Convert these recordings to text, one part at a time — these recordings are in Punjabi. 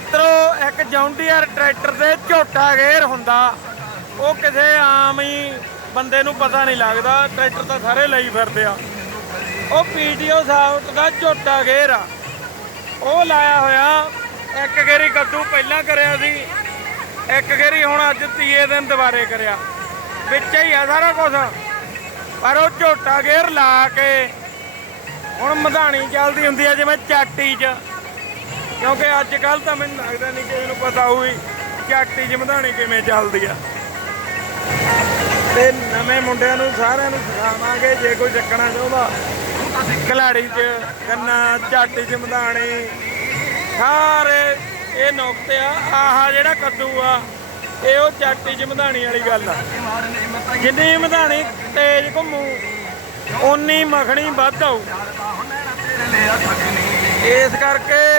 ਲੈ ਮਿੱਤਰੋ, ਇੱਕ ਜੌਂਡੀਅਰ ਟਰੈਕਟਰ ਦੇ ਝੋਟਾ ਗੇਅਰ ਹੁੰਦਾ। ਉਹ ਕਿਸੇ ਆਮ ਹੀ ਬੰਦੇ ਨੂੰ ਪਤਾ ਨਹੀਂ ਲੱਗਦਾ, ਟਰੈਕਟਰ ਤਾਂ ਸਾਰੇ ਲਈ ਫਿਰਦੇ ਆ। ਉਹ ਪੀਟੀਓ ਸਾਊਟ ਦਾ ਝੋਟਾ ਗੇਅਰ ਆ। ਉਹ ਲਾਇਆ ਹੋਇਆ, ਇੱਕ ਗੇਰੀ ਕੱਦੂ ਪਹਿਲਾਂ ਕਰਿਆ ਸੀ, ਇੱਕ ਗੇਰੀ ਹੁਣ ਅੱਜ ਤੀਏ ਦਿਨ ਦੁਬਾਰੇ ਕਰਿਆ। ਵਿੱਚ ਹੀ ਆ ਸਾਰਾ ਕੁਝ ਪਰ ਉਹ ਝੋਟਾ ਗੇਅਰ ਲਾ ਕੇ ਹੁਣ ਮਧਾਣੀ ਚੱਲਦੀ ਹੁੰਦੀ ਆ, ਜਿਵੇਂ ਚਾਟੀ 'ਚ। ਕਿਉਂਕਿ ਅੱਜ ਕੱਲ ਤਾਂ ਮੈਨੂੰ ਲੱਗਦਾ ਨਹੀਂ ਕਿਸੇ ਨੂੰ ਪਤਾ ਹੋਊਗੀ ਚਾਟੀ 'ਚ ਮਧਾਣੀ ਕਿਵੇਂ ਚੱਲਦੀ ਆ। ਤੇ ਨਵੇਂ ਮੁੰਡਿਆਂ ਨੂੰ ਸਾਰਿਆਂ ਨੂੰ ਸਿਖਾਵਾਂਗੇ ਜੇ ਕੋਈ ਚੱਕਣਾ ਚਾਹੁੰਦਾ। ਖਿਲਾੜੀ 'ਚ ਕੰਨਾ ਚਾਟੀ 'ਚ ਮਧਾਣੀ ਸਾਰੇ ਇਹ ਨੁਕਤੇ ਆ, ਆਹ ਜਿਹੜਾ ਕੱਦੂ ਆ, ਇਹ ਉਹ ਚਾਟੀ 'ਚ ਮਧਾਣੀ ਵਾਲੀ ਗੱਲ ਆ। ਜਿੰਨੀ ਮਧਾਣੀ ਤੇਜ਼ ਘੁੰਮੂ, ਓਨੀ ਮੱਖਣੀ ਵੱਧ ਆਊ। ਇਸ ਕਰਕੇ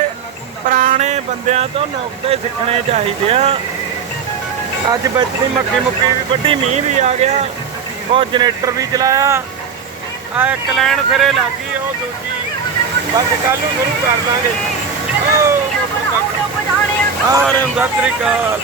ਪੁਰਾਣੇ ਬੰਦਿਆਂ ਤੋਂ ਨੁਕਤੇ ਸਿੱਖਣੇ ਚਾਹੀਦੇ ਆ। ਅੱਜ ਵਿੱਚ ਦੀ ਮੱਕੀ ਮੁੱਕੀ ਵੀ ਵੱਡੀ ਮੀਂਹ ਵੀ ਆ ਗਿਆ। ਉਹ ਜਨਰੇਟਰ ਵੀ ਚਲਾਇਆ। ਆ ਇੱਕ ਲਾਈਨ ਸਿਰੇ ਲੱਗੀ ਉਹ ਦੂਜੀ। ਬਸ ਕੱਲ ਨੂੰ ਸ਼ੁਰੂ ਕਰ ਦਾਂਗੇ ਉਹ ਮੋਟਰ ਤੱਕ ਆ। ਰਹੇ ਸਤਿ ਸ੍ਰੀ ਅਕਾਲ।